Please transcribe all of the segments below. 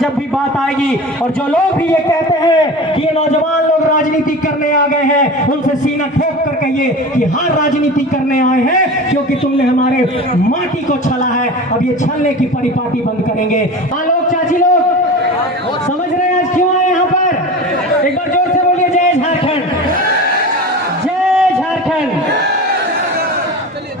जब भी बात आएगी, और जो लोग भी ये कहते हैं कि ये नौजवान लोग राजनीति करने आ गए हैं, उनसे सीना ठोक कर कहिए कि हाँ, राजनीति करने आए हैं, क्योंकि तुमने हमारे माटी को छला है। अब ये छलने की परिपाटी बंद करेंगे। हाँ लोग, चाची लोग समझ रहे हैं आज क्यों आए यहाँ पर? एक बार जोर से बोलिए, जय झारखंड, जय झारखंड।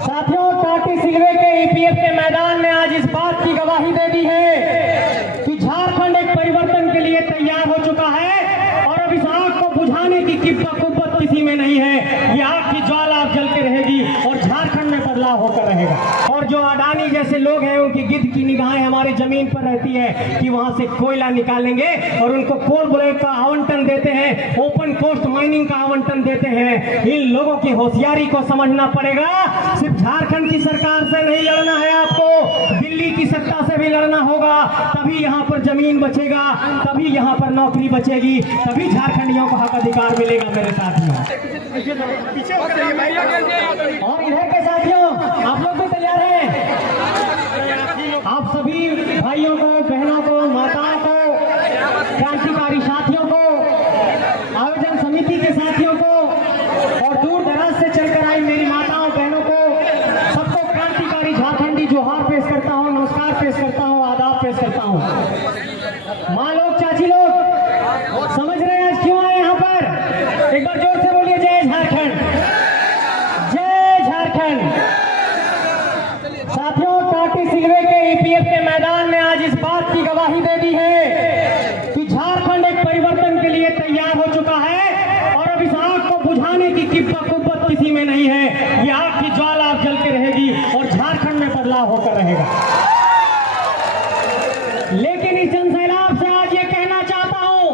साथियों, टाटी सिलवे के ईपीएफ के मैदान में आज इस बात की गवाही दे दी है कि झारखंड एक परिवर्तन के लिए तैयार हो चुका है, और अब इस आग को बुझाने की कुव्वत किसी में नहीं है। ये आग की ज्वाला अब जलती रहेगी और झारखंड में बदलाव होकर रहेगा। और जो अडानी जैसे लोग हैं, उनकी गिद्ध की निगाहें हमारी जमीन पर रहती है कि वहां से कोयला निकालेंगे, और उनको कोल ब्लॉक का आवंटन देते हैं, ओपन कोस्ट माइनिंग का आवंटन देते हैं। इन लोगों की होशियारी को समझना पड़ेगा। सिर्फ झारखंड की सरकार से नहीं लड़ना है आपको, दिल्ली की सत्ता से भी लड़ना होगा। तभी यहाँ पर जमीन बचेगा, तभी यहाँ पर नौकरी बचेगी, तभी झारखंडियों को हक अधिकार मिलेगा। मेरे साथियों और इधर के साथियों, आप लोग भी तैयार हैं? आप सभी भाइयों को, बहनों को, माताओं को, क्रांतिकारी साथियों को, आयोजन समिति के साथियों को, और दूर दराज से चलकर आई मेरी माताओं बहनों को, सबको क्रांतिकारी झारखंडी जोहार पेश करता हूँ, नमस्कार पेश करता हूँ, आदाब पेश करता हूँ। माँ लोग, चाची लोग समझ रहे हैं आज क्यों आए यहाँ पर? एक बार जोर से बोलिए, जय झारखंड, जय झारखंड। साथियों, टाटी सिलवे के ईपीएफ के मैदान में आज इस बात की गवाही दे दी है कि झारखंड एक परिवर्तन के लिए तैयार हो चुका है, और अब इस आग को बुझाने की कुव्वत किसी में नहीं है। ये आग की ज्वाला अब जलती रहेगी और झारखंड में बदलाव होकर रहेगा। लेकिन इस जनसैलाब से आज ये कहना चाहता हूं,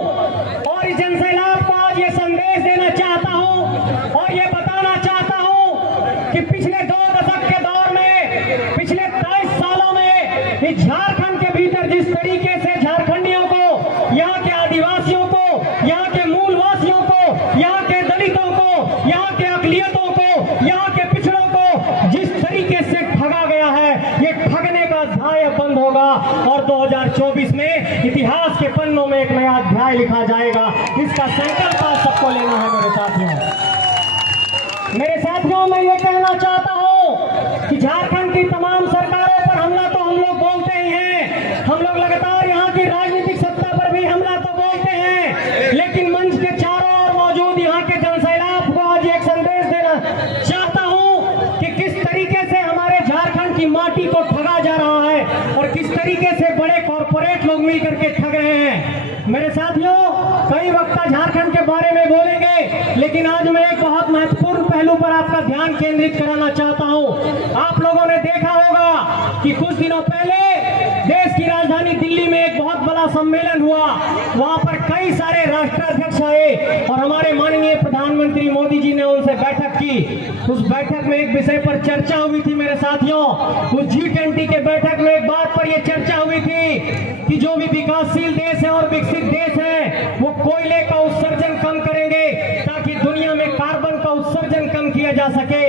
और इस जनसैलाब को आज ये संदेश देना चाहता हूं, और ये बताना चाहता हूं कि पिछले 2 दशक के दौर में, पिछले 23 सालों में इस झारखंड के भीतर जिस तरीके से झारखंडियों को, यहाँ के आदिवासियों को, यहाँ के मूलवासियों को, यहाँ के दलितों को, यहाँ के अकलियतों को, यहाँ के पिछड़ों को जिस तरीके से ठगा गया है, ये ठगने का अध्याय बंद होगा, और 2024 में इतिहास के पन्नों में एक नया अध्याय लिखा जाएगा। इसका संकल्प आप सबको लेना है। मेरे साथियों, मैं ये कहना चाहता हूं कि झारखंड की तमाम सरकारों पर हमला तो हम लोग बोलते ही हैं, हम लोग लगातार यहाँ की राजनीतिक सत्ता पर भी हमला तो बोलते हैं, लेकिन मंच के चारों ओर मौजूद यहाँ के जनसैलाब को आज एक संदेश देना चाहता हूं कि किस तरीके से हमारे झारखंड की माटी को ठगा जा रहा है, और किस तरीके से बड़े कॉर्पोरेट लोग मिलकर के ठग रहे हैं। मेरे साथियों, कई वक्ता झारखंड के बारे में बोलेंगे, लेकिन आज मैं एक बहुत महत्वपूर्ण पहलू पर आपका ध्यान केंद्रित कराना चाहता हूं। आप लोगों ने देखा होगा कि कुछ दिनों पहले देश की राजधानी दिल्ली में एक बहुत बड़ा सम्मेलन हुआ। वहां पर कई सारे राष्ट्राध्यक्ष आए, और हमारे माननीय प्रधानमंत्री मोदी जी ने उनसे बैठक की। उस बैठक में एक विषय पर चर्चा हुई थी। मेरे साथियों, उस G20 के बैठक में एक बात पर यह चर्चा हुई थी कि जो भी विकासशील देश है और विकसित देश है, वो कोयले का उत्सर्जन कम करेंगे ताकि दुनिया में कार्बन का उत्सर्जन कम किया जा सके।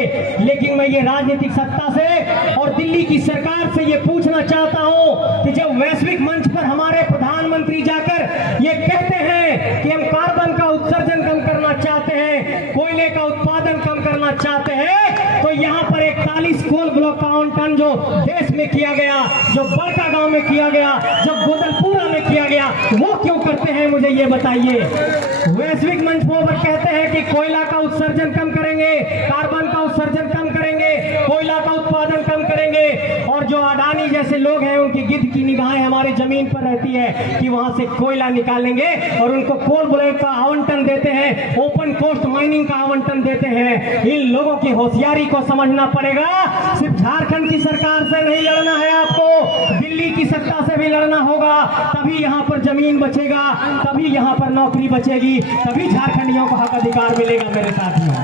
लेकिन मैं ये राजनीतिक सत्ता से और दिल्ली की सरकार से ये पूछना चाहता हूं कि जब वैश्विक मंच पर हमारे प्रधानमंत्री जाकर ये कहते हैं कि हम कार्बन का उत्सर्जन कम करना चाहते हैं, कोयले का उत्पादन कम करना चाहते हैं, तो यहाँ पर 41 कोल ब्लॉक का आवंटन जो देश में किया गया, जो बड़का गांव में किया गया, जो गोदलपुरा में किया गया, वो क्यों करते हैं? मुझे ये बताइए। वैश्विक मंच पर कहते हैं कि कोयला का उत्सर्जन कम करेंगे, कार्बन का उत्सर्जन कम करेंगे, कोयला का उत्पादन कम करेंगे, और जो अडानी जैसे लोग हैं, उनकी गिद्ध की निगाहें हमारी जमीन पर रहती है कि वहां से कोयला निकालेंगे, और उनको कोल ब्लॉक का आवंटन देते हैं, ओपन कोस्ट माइनिंग का आवंटन देते हैं। इन लोगों की होशियारी को समझना पड़ेगा। सिर्फ झारखंड की सरकार से नहीं लड़ना है आपको, दिल्ली की सत्ता से भी लड़ना होगा। तभी यहाँ पर जमीन बचेगा, तभी यहाँ पर नौकरी बचेगी, तभी झारखंडियों को हक अधिकार मिलेगा। मेरे साथियों,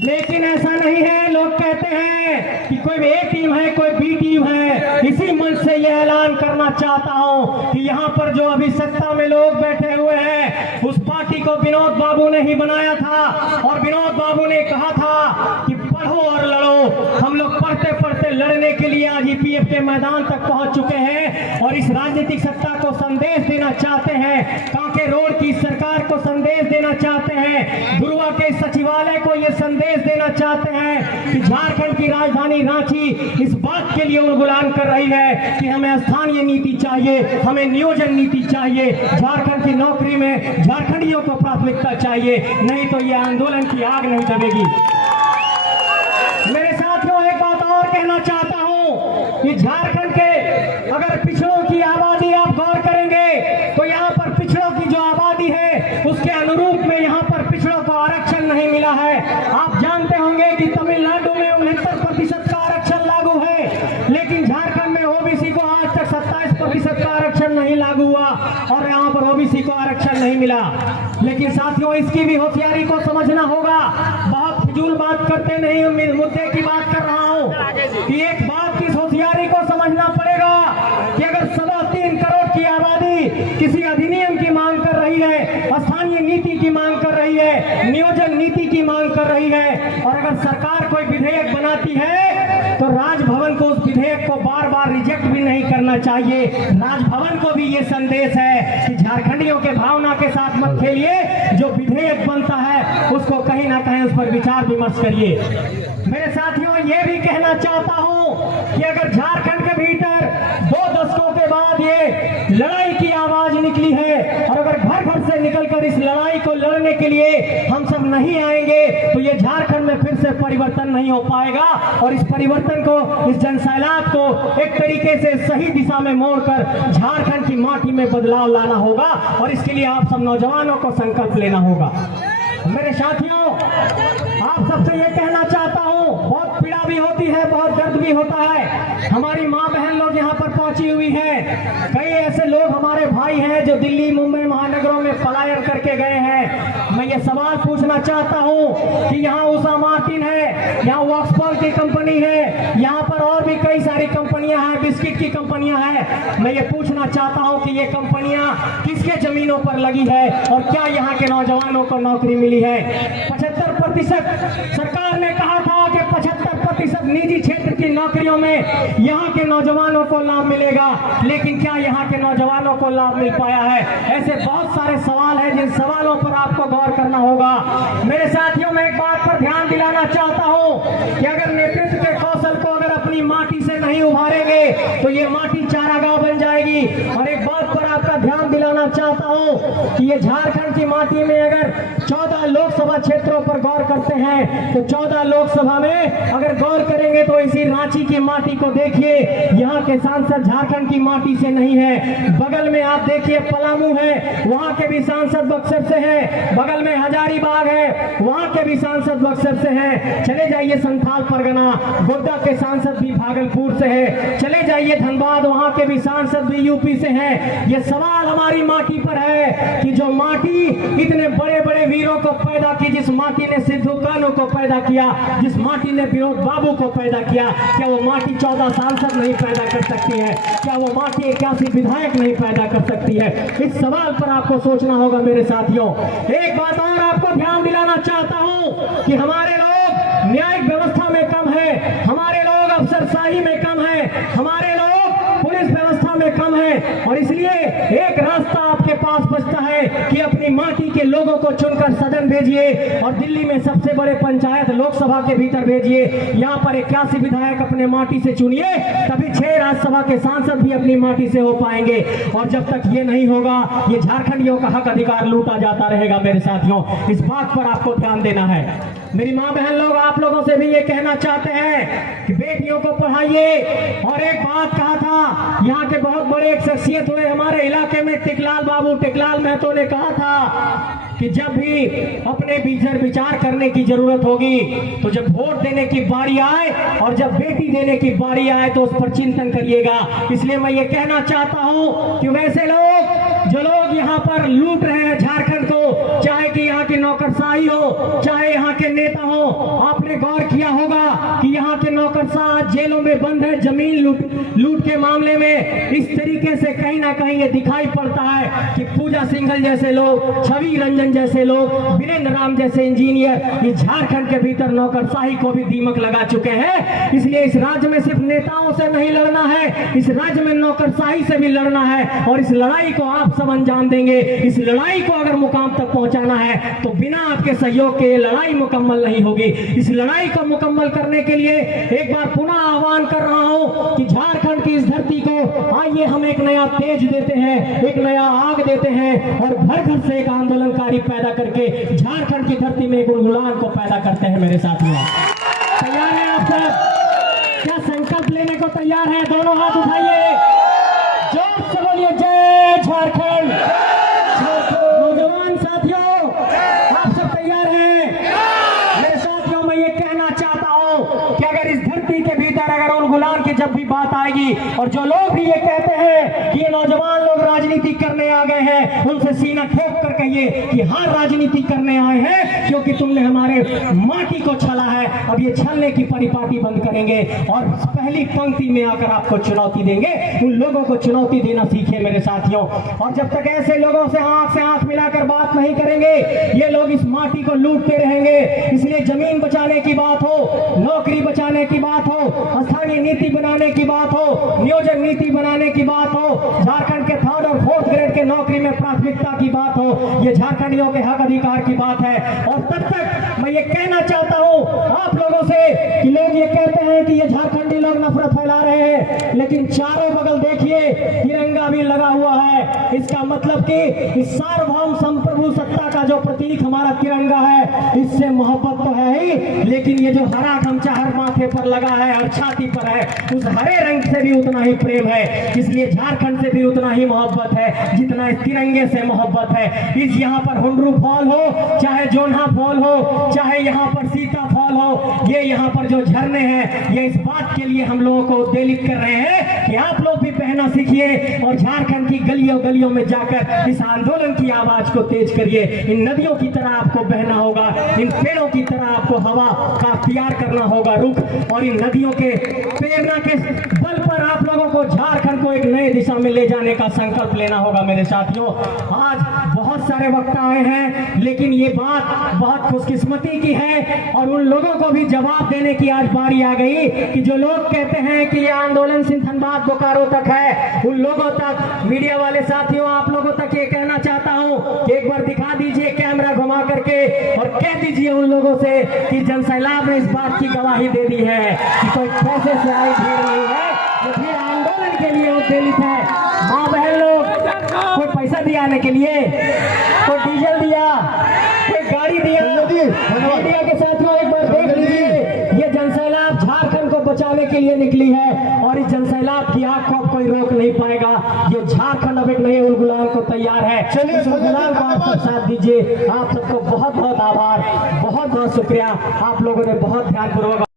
लेकिन ऐसा नहीं है। लोग कहते हैं कि कोई ए टीम है, कोई बी टीम है। इसी मंच से यह ऐलान करना चाहता हूं कि यहाँ पर जो अभी सत्ता में लोग बैठे हुए हैं, उस पार्टी को विनोद बाबू ने ही बनाया था, और विनोद बाबू ने कहा था कि पढ़ो और लड़ो। हम लोग पढ़ते पढ़ते लड़ने के लिए आज ईपीएफ के मैदान तक पहुंच चुके हैं और इस राजनीतिक सत्ता को संदेश देना चाहते हैं, कांके रोड की सरकार को संदेश देना चाहते हैं, गुरुआ के सचिवालय को यह संदेश देना चाहते हैं कि झारखंड की राजधानी रांची इस बात के लिए उलगुलान कर रही है कि हमें स्थानीय नीति चाहिए, हमें नियोजन नीति चाहिए, झारखंड की नौकरी में झारखंडियों को प्राथमिकता चाहिए, नहीं तो ये आंदोलन की आग नहीं दबेगी। मेरे साथियों, एक बात और कहना चाहता हूं कि झारखंड के अगर पिछड़ों की आबादी आप गौर करेंगे तो यहाँ पर पिछड़ों की जो आबादी है उसके अनुरूप में यहाँ पर पिछड़ों को आरक्षण नहीं मिला है। आप जानते होंगे कि तमिलनाडु में 69% का आरक्षण लागू है, लेकिन झारखंड में ओबीसी को आज तक 27% का आरक्षण नहीं लागू हुआ और यहाँ पर ओबीसी को आरक्षण नहीं मिला। लेकिन साथियों, इसकी भी होशियारी को समझना होगा। बहुत फिजूल बात करते नहीं, मुद्दे की बात कर रहा हूँ कि एक बात की होशियारी को समझना पड़ेगा कि अगर 3.25 करोड़ की आबादी किसी अधिनियम की मांग कर रही है, स्थानीय नीति की मांग कर रही है, नियोजन नीति की मांग कर रही है और अगर सरकार कोई विधेयक बनाती है तो राजभवन को उस विधेयक को बार बार रिजेक्ट भी नहीं करना चाहिए। राजभवन को भी ये संदेश है कि झारखंडियों के भावना के साथ मत खेलिए, जो विधेयक बनता है उसको कहीं ना कहीं उस पर विचार विमर्श करिए। मेरे साथियों, ये भी कहना चाहता हूं कि अगर झारखंड के भीतर 2 दशकों के बाद ये लड़ाई की आवाज निकली है और अगर घर घर से निकलकर इस लड़ाई को लड़ने के लिए हम सब नहीं आएंगे तो ये झारखंड में फिर से परिवर्तन नहीं हो पाएगा और इस परिवर्तन को, इस जनसैलाब को एक तरीके से सही दिशा में मोड़कर झारखंड की माटी में बदलाव लाना होगा और इसके लिए आप सब नौजवानों को संकल्प लेना होगा। मेरे साथियों, आप सबसे ये कहना चाहता हूँ, बहुत पीड़ा भी होती है, बहुत दर्द भी होता है। हमारी माँ बहन लोग यहाँ पर पहुंची हुई हैं, कई ऐसे लोग हमारे भाई हैं जो दिल्ली मुंबई महानगरों में पलायन करके गए हैं। मैं ये सवाल पूछना चाहता हूँ कि यहाँ उषा मार्टिन है, यहाँ वॉक्सफॉल की कंपनी है, यहाँ पर और भी कई सारी कंपनियां हैं, बिस्किट की कंपनियां हैं। मैं ये पूछना चाहता हूँ कि ये कंपनियां किसके जमीनों पर लगी है और क्या यहाँ के नौजवानों को नौकरी मिली है? 75% सरकार ने कहा था कि 75% निजी क्षेत्र की नौकरियों में यहाँ के नौजवानों को लाभ मिलेगा, लेकिन क्या यहाँ के नौजवानों को लाभ मिल पाया है? ऐसे बहुत सारे सवाल हैं जिन सवालों पर आपको गौर करना होगा। मेरे साथियों, मैं एक बात पर ध्यान दिलाना चाहता हूँ कि अगर नेतृत्व के कौशल को अगर अपनी माटी से नहीं उभारेंगे तो ये माटी चारागाह बन जाएगी। और एक बात पर आपका ध्यान दिलाना चाहता हूँ कि ये झारखंड की माटी में अगर 14 लोकसभा क्षेत्रों पर गौर करते हैं तो 14 लोकसभा में अगर गौर करेंगे तो इसी रांची की माटी को देखिए, यहाँ के सांसद झारखंड की माटी से नहीं है। बगल में आप देखिए पलामू है, वहाँ के भी सांसद बक्सर से है, बगल में हजारीबाग है, वहाँ के भी सांसद बक्सर से है। चले जाइए संथाल परगना, गोड्डा के सांसद भी भागलपुर से है। चले जाइए धनबाद, वहाँ के भी सांसद भी यूपी से हैं। ये सवाल हमारी माटी पर है कि जो माटी इतने बड़े बड़े वीरों को पैदा की, जिस माटी ने सिद्धू कान्हू को पैदा किया, जिस माटी ने विनोद बाबू को पैदा किया, क्या वो माटी 14 सांसद नहीं पैदा कर सकती है? क्या वो माटी 81 विधायक नहीं पैदा कर सकती है? इस सवाल पर आपको सोचना होगा। मेरे साथियों, एक बात और आपको ध्यान दिलाना चाहता हूं कि हमारे लोग न्यायिक व्यवस्था में कम है, हमारे लोग अफसरशाही में कम है, हमारे लोग पुलिस व्यवस्था में कम है और इसलिए एक रास्ता आपके पास बचता है कि अपनी माटी के लोगों को चुनकर सदन भेजिए और दिल्ली में सबसे बड़े पंचायत लोकसभा के भीतर भेजिए। यहाँ पर 81 विधायक अपने माटी से चुनिए, तभी 6 राज्यसभा के सांसद भी अपनी माटी से हो पाएंगे। और जब तक ये नहीं होगा, ये झारखंडियों का हक अधिकार लूटा जाता रहेगा। मेरे साथियों, इस बात पर आपको ध्यान देना है। मेरी माँ बहन लोग, आप लोगों से भी ये कहना चाहते हैं कि बेटियों को पढ़ाइए। और एक बात कहा था, यहाँ के बहुत बड़े एक शख्सियत हुए हमारे इलाके में, टिकलाल बाबू, टिकलाल महतो ने कहा था कि जब भी अपने विचार करने की जरूरत होगी तो जब वोट देने की बारी आए और जब बेटी देने की बारी आए तो उस पर चिंतन करिएगा। इसलिए मैं ये कहना चाहता हूँ कि वैसे लोग जो लोग यहाँ पर लूट रहे हैं झारखंड को, चाहे कि यहाँ की नौकरशाही हो, चाहे यहाँ के नेता हो, आपने गौर किया होगा कि यहाँ के नौकरशाह जेलों में बंद है जमीन लूट के मामले में। इस तरीके से कहीं ना कहीं ये दिखाई पड़ता है कि पूजा सिंघल जैसे लोग, छवि रंजन जैसे लोग, वीरेंद्र राम जैसे इंजीनियर इस झारखंड के भीतर नौकरशाही को भी दीमक लगा चुके हैं। इसलिए इस राज्य में सिर्फ नेताओं से नहीं लड़ना है, इस राज्य में नौकरशाही से भी लड़ना है और इस लड़ाई को आप सब अंजाम देंगे। इस लड़ाई को अगर मुकाम तक पहुंचाना है तो बिना आपके सहयोग के लड़ाई मुकम्मल नहीं होगी। इस लड़ाई को मुकम्मल करने के लिए एक बार पुनः आह्वान कर रहा हूं कि झारखंड की इस धरती को आइए हम एक नया तेज देते हैं, एक नया आग देते हैं और घर घर से एक आंदोलनकारी पैदा करके झारखंड की धरती में एक गुलाम को पैदा करते हैं। मेरे साथियों, तैयार हैं आप सब? क्या संकल्प लेने को तैयार है? दोनों हाथ उठाइए, जोर से बोलिए जय झारखंड। नौजवान साथियों, आप सब तैयार हैं? मेरे साथियों, मैं ये कहना चाहता हूं कि अगर इस धरती के भीतर अगर उन गुलाम की जब भी बात आएगी और जो लोग भी ये कहते हैं कि ये नौजवान लोग राजनीति करने आ गए हैं, उनसे सीना ठोक कर कहिए कि हाँ, राजनीति करने आए हैं क्योंकि तुमने हमारे माटी को छला है। अब ये छलने की परिपाटी बंद करेंगे और पहली पंक्ति में आकर आपको चुनौती देंगे। उन लोगों को चुनौती देना सीखे मेरे साथियों। और जब तक ऐसे लोगों से आंख मिलाकर बात नहीं करेंगे, ये लोग इस माटी को लूटते रहेंगे। इसलिए जमीन बचाने की बात हो, नौकरी बचाने की बात हो, स्थानीय नीति बनाने की बात हो, नियोजन नीति बनाने की बात हो, झारखंड के 3rd और 4th ग्रेड के नौकरी में प्राथमिकता की बात हो, ये झारखंडियों के हक अधिकार की बात है। और तब तक मैं ये कहना चाहता हूं आप लोगों से कि लोग ये कहते हैं कि ये झारखंडी लोग नफरत फैला रहे हैं, लेकिन चारों बगल देखिए तिरंगा भी लगा हुआ है। इसका मतलब कि इस सार्वभौम संप्रभु सत्ता का जो प्रतीक हमारा तिरंगा है, इससे मोहब्बत तो है ही, लेकिन ये जो हरा गमछा हर माथे पर लगा है, हर छाती पर है, उस हरे रंग से भी उतना ही प्रेम है। इसलिए झारखंड से भी उतना ही मोहब्बत है जितना इस तिरंगे से मोहब्बत है। इस यहाँ पर हुंडरू फॉल हो, चाहे जोन्हा फॉल हो, चाहे यहाँ पर सीता फॉल हो, ये यहाँ पर जो झरने हैं, ये इस बात के लिए हम लोगों को उद्वेलित कर रहे हैं कि आप लोग भी बहना सीखिए और झारखंड की गलियों गलियों में जाकर इस आंदोलन की आवाज को तेज करिए। इन नदियों की तरह आपको बहना होगा, इन पेड़ों की तरह आपको हवा का अख्तियार करना होगा रुख, और इन नदियों के प्रेरणा के बल पर आप लोगों को झारखंड को एक नए दिशा में ले जाने का संकल्प लेना होगा। मेरे साथियों, आज बहुत सारे वक्ता आए हैं, लेकिन ये बात बहुत खुशकिस्मती की है और उन लोगों को भी जवाब देने की आज बारी आ गई कि जो लोग कहते हैं कि ये आंदोलन सिंथनबाद बोकारो तक है, उन लोगों तक, मीडिया वाले साथियों, आप लोगों तक ये कहना चाहता हूं कि एक बार दिखा दीजिए कैमरा घुमा करके और कह दीजिए उन लोगों से कि जनसैलाब ने इस बात की गवाही दे दी है कि कोई पैसे से आई भीड़ नहीं है, ये भीड़ आंदोलन के लिए उत्तेजित है। माँ बहन लोग, कोई पैसा दिया आने के लिए, कोई डीजल दिया, कोई गाड़ी दिया, मीडिया के साथियों एक बार देख लीजिए, ये जनसैलाब झारखंड को बचाने के लिए निकली है और इस जनसैलाब की आग को कोई रोक नहीं पाएगा। ये झारखंड अब एक नए उलगुलान को तैयार है। चलिए उलगुलान को आप सब साथ दीजिए। आप सबको बहुत बहुत आभार, बहुत बहुत शुक्रिया। आप लोगों ने बहुत ध्यानपूर्वक